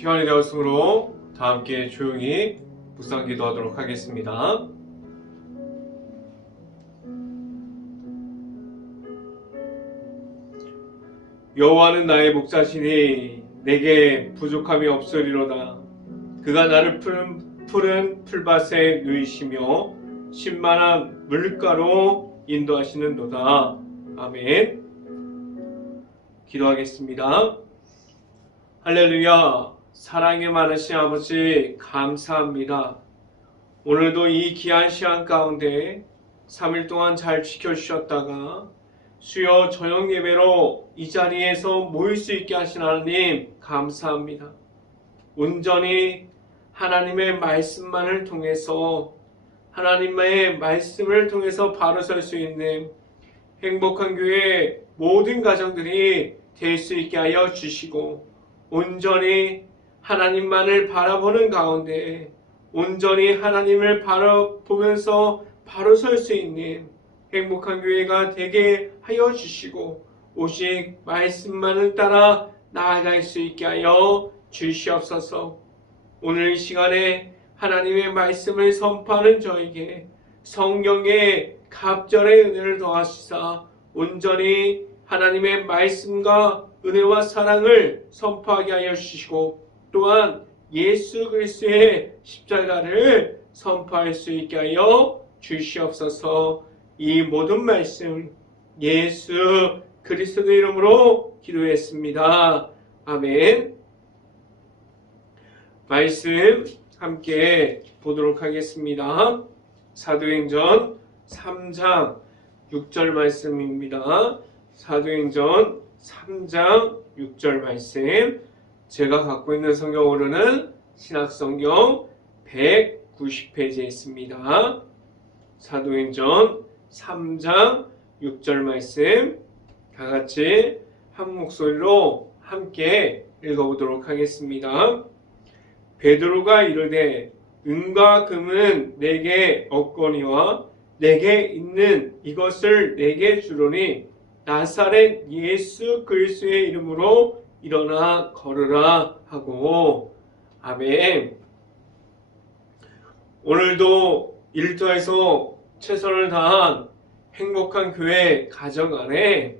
시간이 되었으므로 다 함께 조용히 묵상 기도하도록 하겠습니다. 여호와는 나의 목자시니 내게 부족함이 없으리로다. 그가 나를 푸른, 푸른 풀밭에 누이시며 신만한 물가로 인도하시는도다. 아멘. 기도하겠습니다. 할렐루야. 사랑에 많으신 아버지 감사합니다. 오늘도 이 귀한 시간 가운데 3일 동안 잘 지켜주셨다가 수요 저녁 예배로 이 자리에서 모일 수 있게 하신 하나님 감사합니다. 온전히 하나님의 말씀만을 통해서 하나님의 말씀을 통해서 바로 설 수 있는 행복한 교회 모든 가정들이 될 수 있게 하여 주시고 온전히 하나님만을 바라보는 가운데 온전히 하나님을 바라보면서 바로 설 수 있는 행복한 교회가 되게 하여 주시고 오직 말씀만을 따라 나아갈 수 있게 하여 주시옵소서. 오늘 이 시간에 하나님의 말씀을 선포하는 저에게 성경의 갑절의 은혜를 더하시사 온전히 하나님의 말씀과 은혜와 사랑을 선포하게 하여 주시고 또한 예수 그리스도의 십자가를 선포할 수 있게 하여 주시옵소서. 이 모든 말씀 예수 그리스도 이름으로 기도했습니다. 아멘. 말씀 함께 보도록 하겠습니다. 사도행전 3장 6절 말씀입니다. 사도행전 3장 6절 말씀. 제가 갖고 있는 성경으로는 신학성경 190페이지에 있습니다. 사도행전 3장 6절 말씀 다 같이 한 목소리로 함께 읽어보도록 하겠습니다. 베드로가 이르되 은과 금은 내게 없거니와 내게 있는 이것을 내게 주노니 나사렛 예수 그리스도의 이름으로 일어나 걸으라 하고 아멘. 오늘도 일터에서 최선을 다한 행복한 교회 가정 안에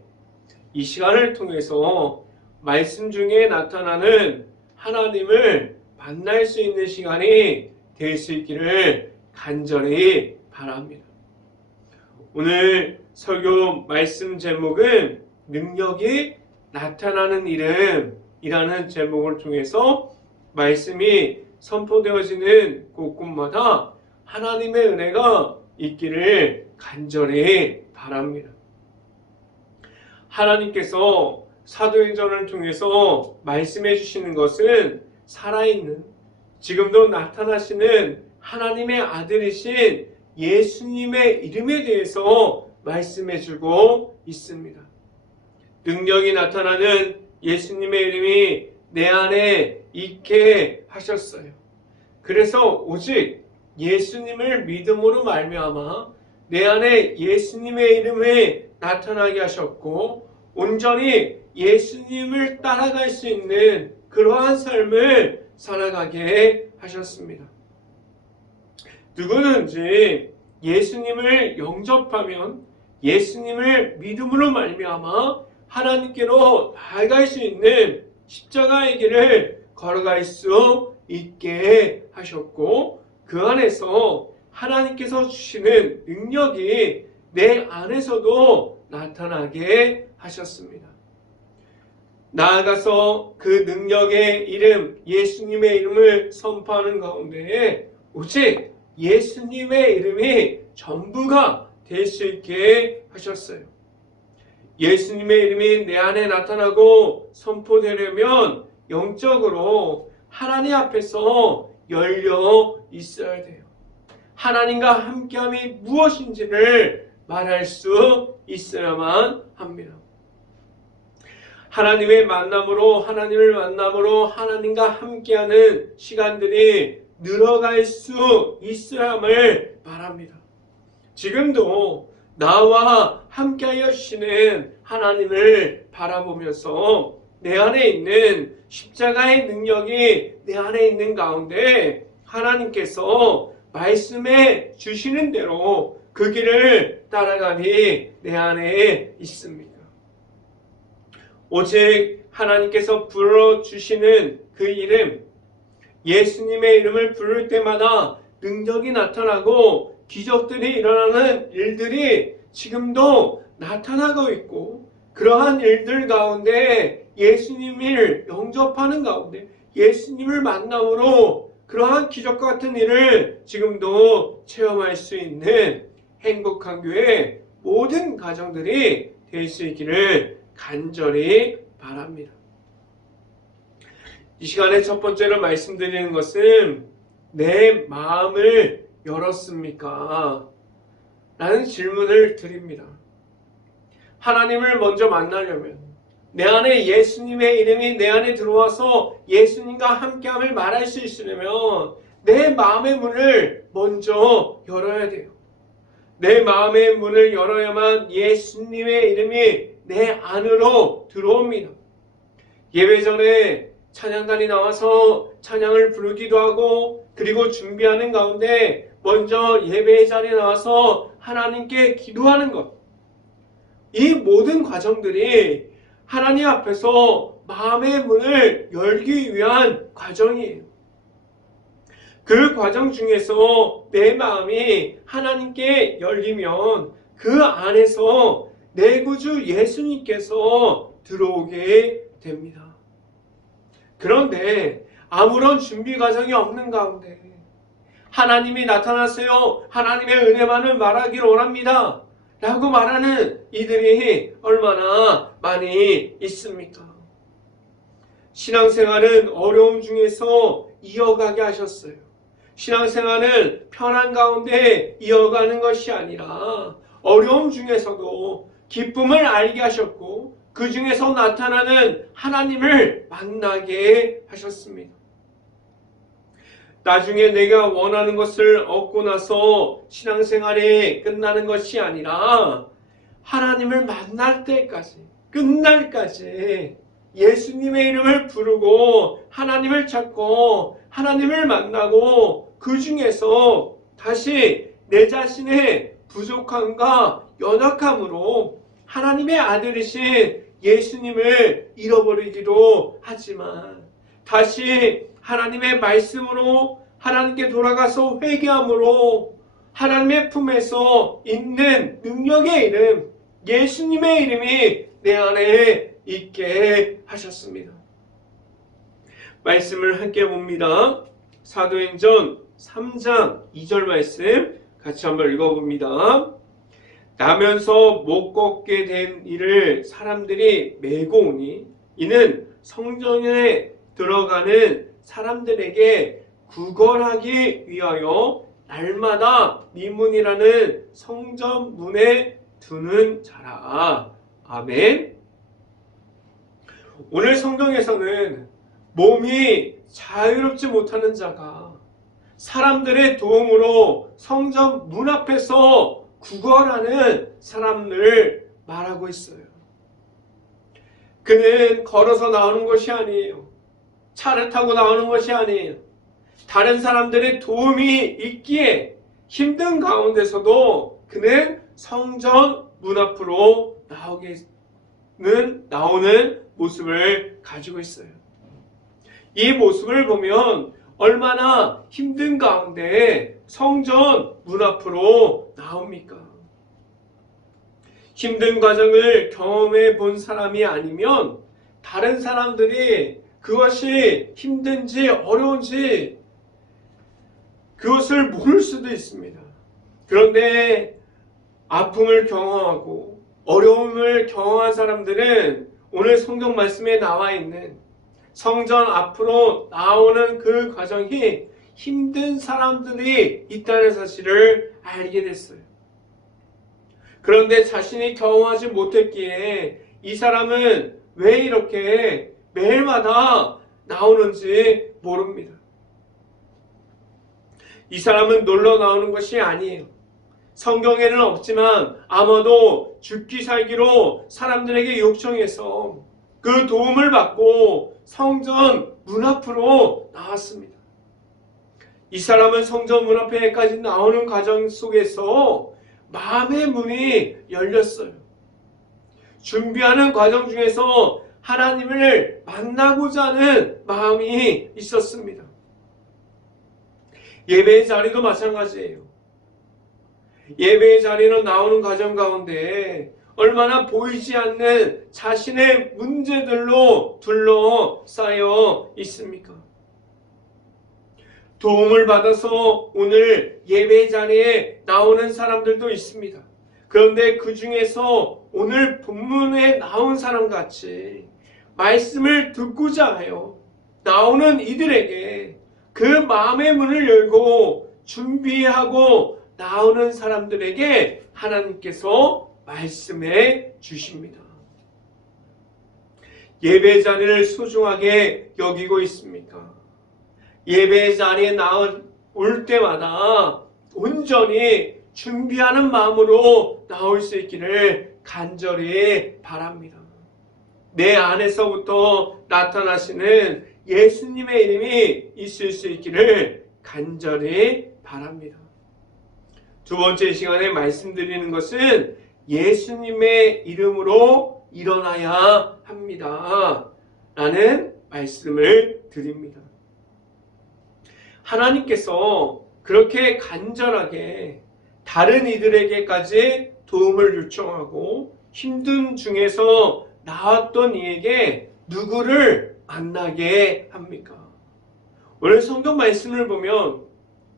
이 시간을 통해서 말씀 중에 나타나는 하나님을 만날 수 있는 시간이 될 수 있기를 간절히 바랍니다. 오늘 설교 말씀 제목은 능력이 나타나는 이름이라는 제목을 통해서 말씀이 선포되어지는 곳곳마다 하나님의 은혜가 있기를 간절히 바랍니다. 하나님께서 사도행전을 통해서 말씀해 주시는 것은 살아있는 지금도 나타나시는 하나님의 아들이신 예수님의 이름에 대해서 말씀해 주고 있습니다. 능력이 나타나는 예수님의 이름이 내 안에 있게 하셨어요. 그래서 오직 예수님을 믿음으로 말미암아 내 안에 예수님의 이름이 나타나게 하셨고 온전히 예수님을 따라갈 수 있는 그러한 삶을 살아가게 하셨습니다. 누구든지 예수님을 영접하면 예수님을 믿음으로 말미암아 하나님께로 나아갈 수 있는 십자가의 길을 걸어갈 수 있게 하셨고 그 안에서 하나님께서 주시는 능력이 내 안에서도 나타나게 하셨습니다. 나아가서 그 능력의 이름, 예수님의 이름을 선포하는 가운데 오직 예수님의 이름이 전부가 될 수 있게 하셨어요. 예수님의 이름이 내 안에 나타나고 선포되려면 영적으로 하나님 앞에서 열려 있어야 돼요. 하나님과 함께함이 무엇인지를 말할 수 있어야만 합니다. 하나님의 만남으로 하나님을 만남으로 하나님과 함께하는 시간들이 늘어갈 수 있어야 함을 바랍니다. 지금도 나와 함께하여 주시는 하나님을 바라보면서 내 안에 있는 십자가의 능력이 내 안에 있는 가운데 하나님께서 말씀해 주시는 대로 그 길을 따라가니 내 안에 있습니다. 오직 하나님께서 불러주시는 그 이름, 예수님의 이름을 부를 때마다 능력이 나타나고 기적들이 일어나는 일들이 지금도 나타나고 있고 그러한 일들 가운데 예수님을 영접하는 가운데 예수님을 만남으로 그러한 기적과 같은 일을 지금도 체험할 수 있는 행복한 교회 모든 가정들이 될 수 있기를 간절히 바랍니다. 이 시간에 첫 번째로 말씀드리는 것은 내 마음을 열었습니까? 라는 질문을 드립니다. 하나님을 먼저 만나려면 내 안에 예수님의 이름이 내 안에 들어와서 예수님과 함께함을 말할 수 있으려면 내 마음의 문을 먼저 열어야 돼요. 내 마음의 문을 열어야만 예수님의 이름이 내 안으로 들어옵니다. 예배 전에 찬양단이 나와서 찬양을 부르기도 하고 그리고 준비하는 가운데 먼저 예배의 자리에 나와서 하나님께 기도하는 것. 이 모든 과정들이 하나님 앞에서 마음의 문을 열기 위한 과정이에요. 그 과정 중에서 내 마음이 하나님께 열리면 그 안에서 내 구주 예수님께서 들어오게 됩니다. 그런데 아무런 준비 과정이 없는 가운데 하나님이 나타났어요. 하나님의 은혜만을 말하기를 원합니다. 라고 말하는 이들이 얼마나 많이 있습니까? 신앙생활은 어려움 중에서 이어가게 하셨어요. 신앙생활은 편한 가운데 이어가는 것이 아니라 어려움 중에서도 기쁨을 알게 하셨고 그 중에서 나타나는 하나님을 만나게 하셨습니다. 나중에 내가 원하는 것을 얻고 나서 신앙생활이 끝나는 것이 아니라 하나님을 만날 때까지, 끝날까지 예수님의 이름을 부르고 하나님을 찾고 하나님을 만나고 그 중에서 다시 내 자신의 부족함과 연약함으로 하나님의 아들이신 예수님을 잃어버리기도 하지만 다시 하나님의 말씀으로 하나님께 돌아가서 회개함으로 하나님의 품에서 있는 능력의 이름 예수님의 이름이 내 안에 있게 하셨습니다. 말씀을 함께 봅니다. 사도행전 3장 2절 말씀 같이 한번 읽어봅니다. 나면서 못 걷게 된 이를 사람들이 메고 오니 이는 성전에 들어가는 사람들에게 구걸하기 위하여 날마다 미문이라는 성전 문에 두는 자라. 아멘. 오늘 성경에서는 몸이 자유롭지 못하는 자가 사람들의 도움으로 성전 문 앞에서 구걸하는 사람을 말하고 있어요. 그는 걸어서 나오는 것이 아니에요. 차를 타고 나오는 것이 아니에요. 다른 사람들의 도움이 있기에 힘든 가운데서도 그는 성전 문 앞으로 나오게는 나오는 모습을 가지고 있어요. 이 모습을 보면 얼마나 힘든 가운데 성전 문 앞으로 나옵니까? 힘든 과정을 경험해 본 사람이 아니면 다른 사람들이 그것이 힘든지 어려운지 그것을 모를 수도 있습니다. 그런데 아픔을 경험하고 어려움을 경험한 사람들은 오늘 성경 말씀에 나와 있는 성전 앞으로 나오는 그 과정이 힘든 사람들이 있다는 사실을 알게 됐어요. 그런데 자신이 경험하지 못했기에 이 사람은 왜 이렇게 매일마다 나오는지 모릅니다. 이 사람은 놀러 나오는 것이 아니에요. 성경에는 없지만 아마도 죽기 살기로 사람들에게 요청해서 그 도움을 받고 성전 문 앞으로 나왔습니다. 이 사람은 성전 문 앞에까지 나오는 과정 속에서 마음의 문이 열렸어요. 준비하는 과정 중에서 하나님을 만나고자 하는 마음이 있었습니다. 예배의 자리도 마찬가지예요. 예배의 자리는 나오는 과정 가운데 얼마나 보이지 않는 자신의 문제들로 둘러싸여 있습니까? 도움을 받아서 오늘 예배 자리에 나오는 사람들도 있습니다. 그런데 그 중에서 오늘 본문에 나온 사람 같이 말씀을 듣고자 하여 나오는 이들에게 그 마음의 문을 열고 준비하고 나오는 사람들에게 하나님께서 말씀해 주십니다. 예배 자리를 소중하게 여기고 있습니까? 예배 자리에 나올 때마다 온전히 준비하는 마음으로 나올 수 있기를 간절히 바랍니다. 내 안에서부터 나타나시는 예수님의 이름이 있을 수 있기를 간절히 바랍니다. 두 번째 시간에 말씀드리는 것은 예수님의 이름으로 일어나야 합니다. 라는 말씀을 드립니다. 하나님께서 그렇게 간절하게 다른 이들에게까지 도움을 요청하고 힘든 중에서 나왔던 이에게 누구를 만나게 합니까? 오늘 성경 말씀을 보면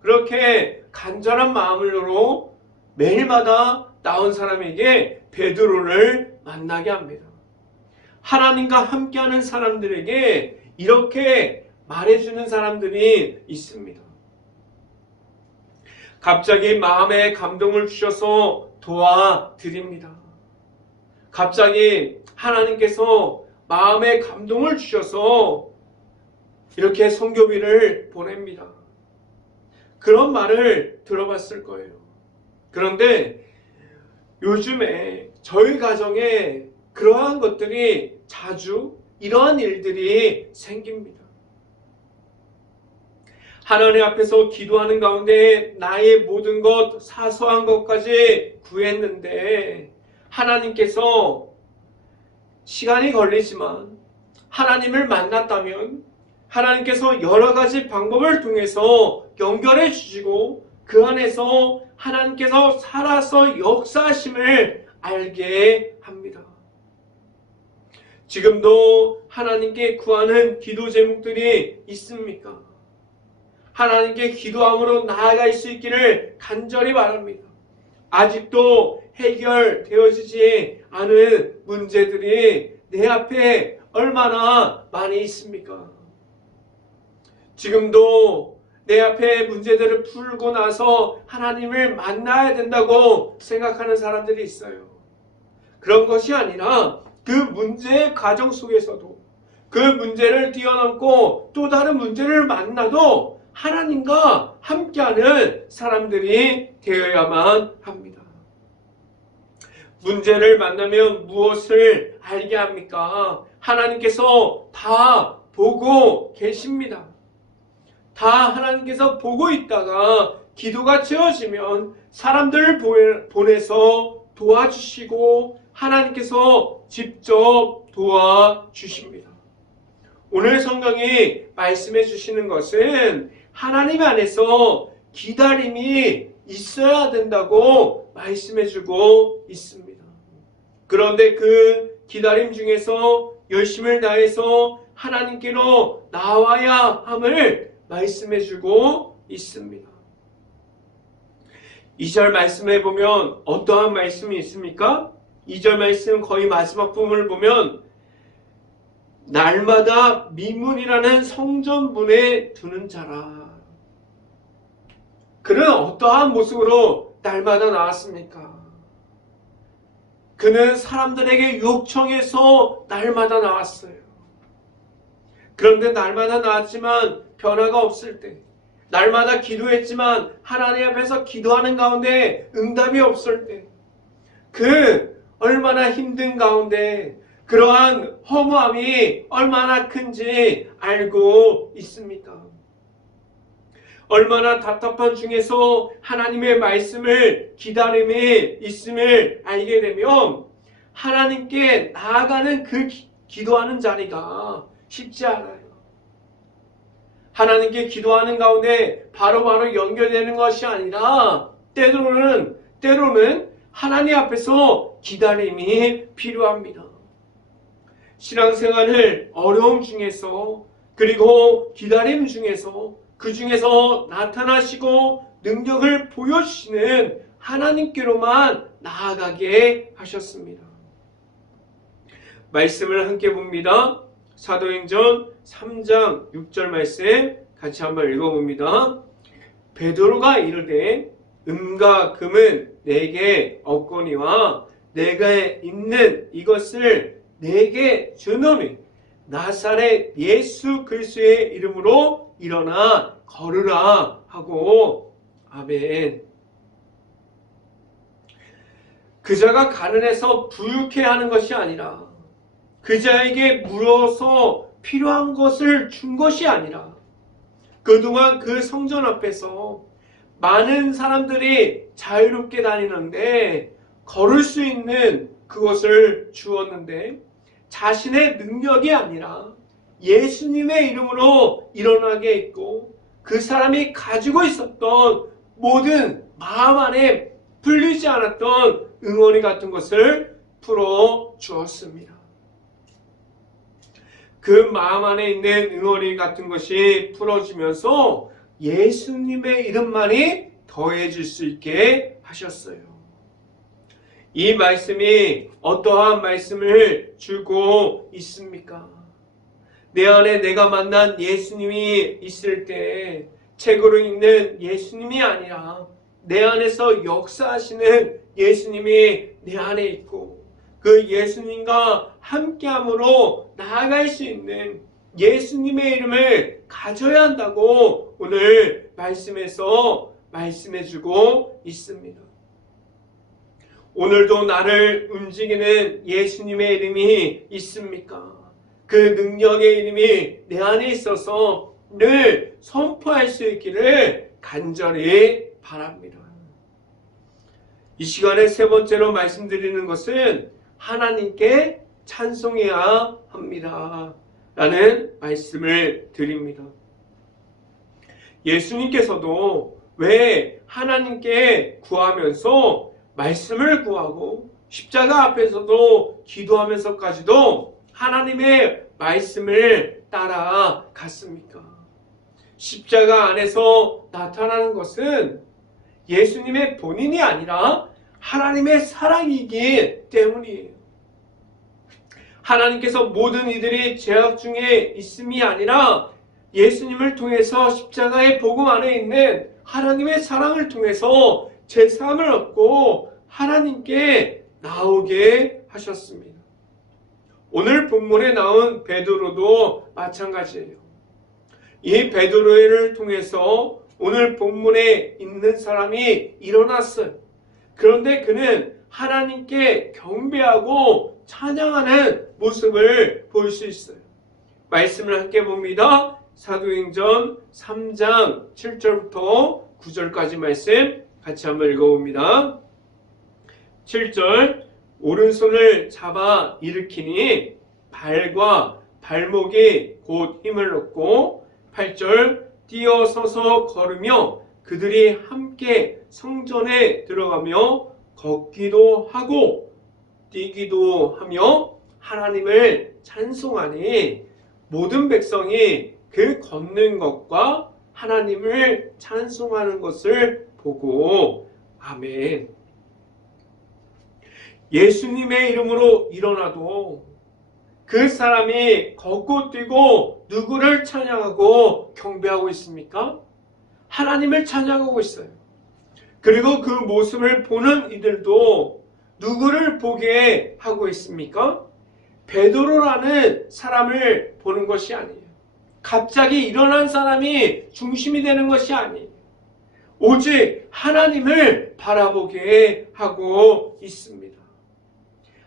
그렇게 간절한 마음으로 매일마다 나온 사람에게 베드로를 만나게 합니다. 하나님과 함께하는 사람들에게 이렇게 말해주는 사람들이 있습니다. 갑자기 마음에 감동을 주셔서 도와드립니다. 갑자기 하나님께서 마음에 감동을 주셔서 이렇게 성교비를 보냅니다. 그런 말을 들어봤을 거예요. 그런데 요즘에 저희 가정에 그러한 것들이 자주 이러한 일들이 생깁니다. 하나님 앞에서 기도하는 가운데 나의 모든 것, 사소한 것까지 구했는데 하나님께서 시간이 걸리지만 하나님을 만났다면 하나님께서 여러 가지 방법을 통해서 연결해 주시고 그 안에서 하나님께서 살아서 역사하심을 알게 합니다. 지금도 하나님께 구하는 기도 제목들이 있습니까? 하나님께 기도함으로 나아갈 수 있기를 간절히 바랍니다. 아직도 해결되어지지 않은 문제들이 내 앞에 얼마나 많이 있습니까? 지금도 내 앞에 문제들을 풀고 나서 하나님을 만나야 된다고 생각하는 사람들이 있어요. 그런 것이 아니라 그 문제의 과정 속에서도 그 문제를 뛰어넘고 또 다른 문제를 만나도 하나님과 함께하는 사람들이 되어야만 합니다. 문제를 만나면 무엇을 알게 합니까? 하나님께서 다 보고 계십니다. 다 하나님께서 보고 있다가 기도가 채워지면 사람들을 보내서 도와주시고 하나님께서 직접 도와주십니다. 오늘 성경이 말씀해 주시는 것은 하나님 안에서 기다림이 있어야 된다고 말씀해 주고 있습니다. 그런데 그 기다림 중에서 열심을 다해서 하나님께로 나와야 함을 말씀해 주고 있습니다. 2절 말씀해 보면 어떠한 말씀이 있습니까? 2절 말씀 거의 마지막 부분을 보면 날마다 미문이라는 성전문에 두는 자라. 그는 어떠한 모습으로 날마다 나왔습니까? 그는 사람들에게 요청해서 날마다 나왔어요. 그런데 날마다 나왔지만 변화가 없을 때, 날마다 기도했지만 하나님 앞에서 기도하는 가운데 응답이 없을 때, 그 얼마나 힘든 가운데 그러한 허무함이 얼마나 큰지 알고 있습니까? 얼마나 답답한 중에서 하나님의 말씀을 기다림에 있음을 알게 되면 하나님께 나아가는 그 기, 기도하는 자리가 쉽지 않아요. 하나님께 기도하는 가운데 바로바로 바로 연결되는 것이 아니라 때로는 때로는 하나님 앞에서 기다림이 필요합니다. 신앙생활을 어려움 중에서 그리고 기다림 중에서 그 중에서 나타나시고 능력을 보여주시는 하나님께로만 나아가게 하셨습니다. 말씀을 함께 봅니다. 사도행전 3장 6절 말씀 같이 한번 읽어봅니다. 베드로가 이르되 음과 금은 내게 없거니와 내가 있는 이것을 내게 주노니 나사렛 예수 그리스도의 이름으로 일어나 걸으라 하고 아멘. 그자가 가난해서 부유케 하는 것이 아니라 그자에게 물어서 필요한 것을 준 것이 아니라 그동안 그 성전 앞에서 많은 사람들이 자유롭게 다니는데 걸을 수 있는 그것을 주었는데 자신의 능력이 아니라 예수님의 이름으로 일어나게 했고 그 사람이 가지고 있었던 모든 마음 안에 풀리지 않았던 응원이 같은 것을 풀어 주었습니다. 그 마음 안에 있는 응어리 같은 것이 풀어지면서 예수님의 이름만이 더해질 수 있게 하셨어요. 이 말씀이 어떠한 말씀을 주고 있습니까? 내 안에 내가 만난 예수님이 있을 때 책으로 읽는 예수님이 아니라 내 안에서 역사하시는 예수님이 내 안에 있고 그 예수님과 함께함으로 나아갈 수 있는 예수님의 이름을 가져야 한다고 오늘 말씀에서 말씀해주고 있습니다. 오늘도 나를 움직이는 예수님의 이름이 있습니까? 그 능력의 이름이 내 안에 있어서 늘 선포할 수 있기를 간절히 바랍니다. 이 시간에 세 번째로 말씀드리는 것은 하나님께 찬송해야 합니다. 라는 말씀을 드립니다. 예수님께서도 왜 하나님께 구하면서 말씀을 구하고 십자가 앞에서도 기도하면서까지도 하나님의 말씀을 따라갔습니까? 십자가 안에서 나타나는 것은 예수님의 본인이 아니라 하나님의 사랑이기 때문이에요. 하나님께서 모든 이들이 죄악 중에 있음이 아니라 예수님을 통해서 십자가의 복음 안에 있는 하나님의 사랑을 통해서 제사함을 얻고 하나님께 나오게 하셨습니다. 오늘 본문에 나온 베드로도 마찬가지예요. 이 베드로를 통해서 오늘 본문에 있는 사람이 일어났어요. 그런데 그는 하나님께 경배하고 찬양하는 모습을 볼 수 있어요. 말씀을 함께 봅니다. 사도행전 3장 7절부터 9절까지 말씀 같이 한번 읽어봅니다. 7절 오른손을 잡아 일으키니 발과 발목이 곧 힘을 얻고 8절 뛰어서서 걸으며 그들이 함께 성전에 들어가며 걷기도 하고 뛰기도 하며 하나님을 찬송하니 모든 백성이 그 걷는 것과 하나님을 찬송하는 것을 보고 아멘. 예수님의 이름으로 일어나도 그 사람이 걷고 뛰고 누구를 찬양하고 경배하고 있습니까? 하나님을 찬양하고 있어요. 그리고 그 모습을 보는 이들도 누구를 보게 하고 있습니까? 베드로라는 사람을 보는 것이 아니에요. 갑자기 일어난 사람이 중심이 되는 것이 아니에요. 오직 하나님을 바라보게 하고 있습니다.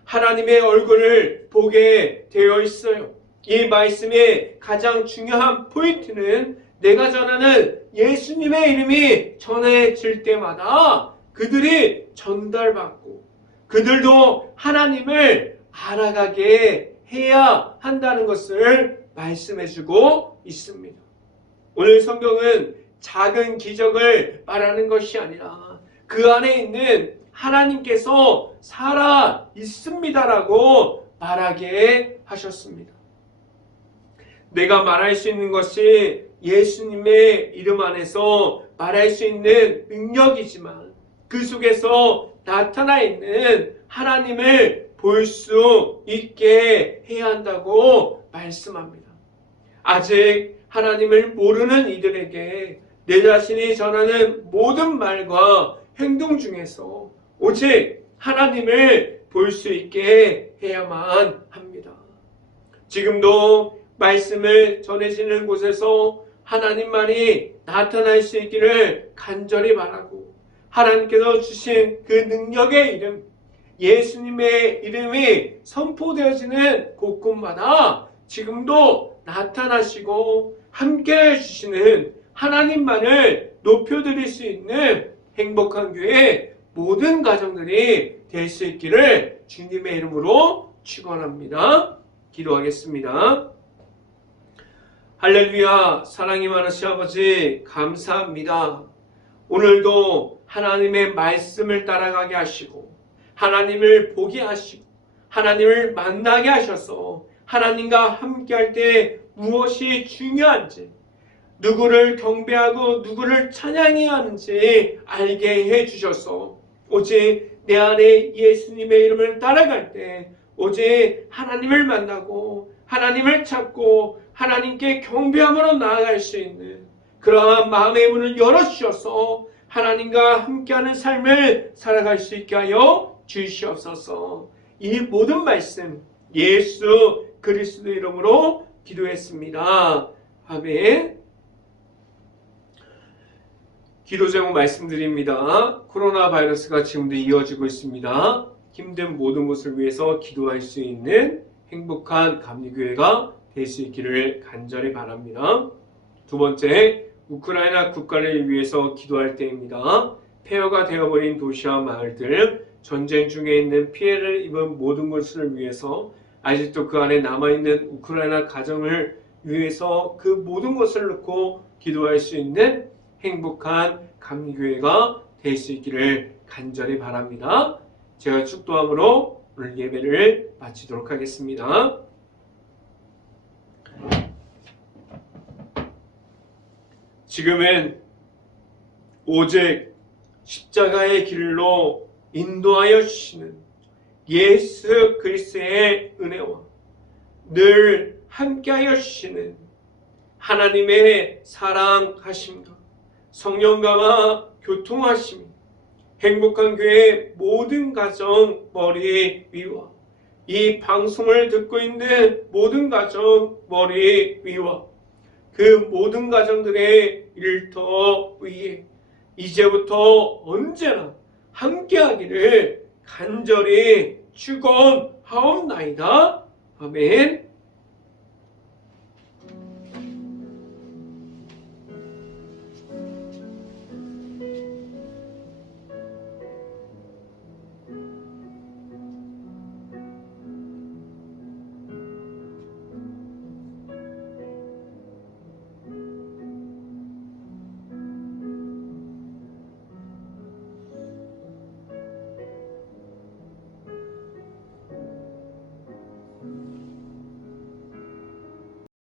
하나님의 얼굴을 보게 되어 있어요. 이 말씀의 가장 중요한 포인트는 내가 전하는 예수님의 이름이 전해질 때마다 그들이 전달받고 그들도 하나님을 알아가게 해야 한다는 것을 말씀해주고 있습니다. 오늘 성경은 작은 기적을 말하는 것이 아니라 그 안에 있는 하나님께서 살아 있습니다라고 말하게 하셨습니다. 내가 말할 수 있는 것이 예수님의 이름 안에서 말할 수 있는 능력이지만 그 속에서 나타나 있는 하나님을 볼 수 있게 해야 한다고 말씀합니다. 아직 하나님을 모르는 이들에게 내 자신이 전하는 모든 말과 행동 중에서 오직 하나님을 볼 수 있게 해야만 합니다. 지금도 말씀을 전해지는 곳에서 하나님만이 나타날 수 있기를 간절히 바라고 하나님께서 주신 그 능력의 이름 예수님의 이름이 선포되어지는 곳곳마다 지금도 나타나시고 함께 해주시는 하나님만을 높여드릴 수 있는 행복한 교회 모든 가정들이 될 수 있기를 주님의 이름으로 축원합니다. 기도하겠습니다. 할렐루야 사랑이 많으신 아버지 감사합니다. 오늘도 하나님의 말씀을 따라가게 하시고 하나님을 보게 하시고 하나님을 만나게 하셔서 하나님과 함께할 때 무엇이 중요한지 누구를 경배하고 누구를 찬양해야 하는지 알게 해 주셔서 오직 내 안에 예수님의 이름을 따라갈 때 오직 하나님을 만나고 하나님을 찾고 하나님께 경배함으로 나아갈 수 있는 그러한 마음의 문을 열어주셔서 하나님과 함께하는 삶을 살아갈 수 있게 하여 주시옵소서 이 모든 말씀 예수 그리스도 이름으로 기도했습니다. 아멘. 기도 제목 말씀드립니다. 코로나 바이러스가 지금도 이어지고 있습니다. 힘든 모든 것을 위해서 기도할 수 있는 행복한 감리교회가 될 수 있기를 간절히 바랍니다. 두 번째, 우크라이나 국가를 위해서 기도할 때입니다. 폐허가 되어버린 도시와 마을들, 전쟁 중에 있는 피해를 입은 모든 것을 위해서 아직도 그 안에 남아있는 우크라이나 가정을 위해서 그 모든 것을 놓고 기도할 수 있는 행복한 감리교회가 될 수 있기를 간절히 바랍니다. 제가 축도함으로 오늘 예배를 마치도록 하겠습니다. 지금은 오직 십자가의 길로 인도하여 주시는 예수 그리스도의 은혜와 늘 함께하여 주시는 하나님의 사랑하심과 성령과와 교통하심 행복한 교회 모든 가정 머리 위와 이 방송을 듣고 있는 모든 가정 머리 위와 그 모든 가정들의 일터 위에 이제부터 언제나 함께하기를 간절히 축원하옵나이다. 아멘.